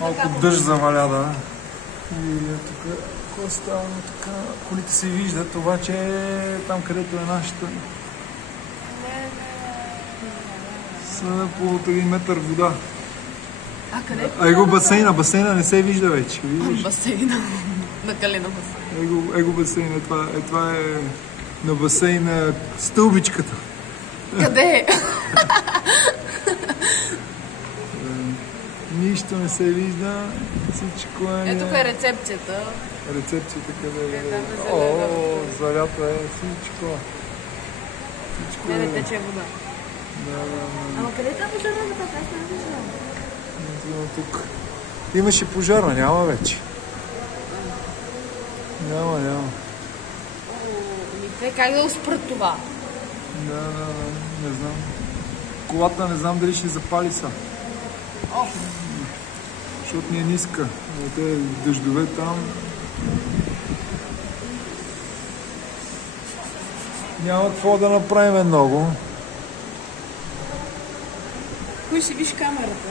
Малко дъжд заваля, да. И тук, какво става, така, колите се виждат, обаче там, където е нашата. Са по 1 метър вода. А къде? Его басейна не се вижда вече. Виждаш? Басейна. На Калина басейн. Его басейна, това е на басейна стълбичката. Къде? Нищо не се вижда, всичко е... Ето тук е рецепцията. Рецепцията къде е? О, зарято е всичко. Всичко не тече вода. Да. Ама къде е тази пожарна така? Аз не виждам. Тук. Имаше пожарна, няма вече. Няма. Те как да спрат това? Да, не знам. Колата не знам дали ще запали са. Защото ни е ниска. Те дъждове там. Няма какво да направим много. Кой си виж камерата?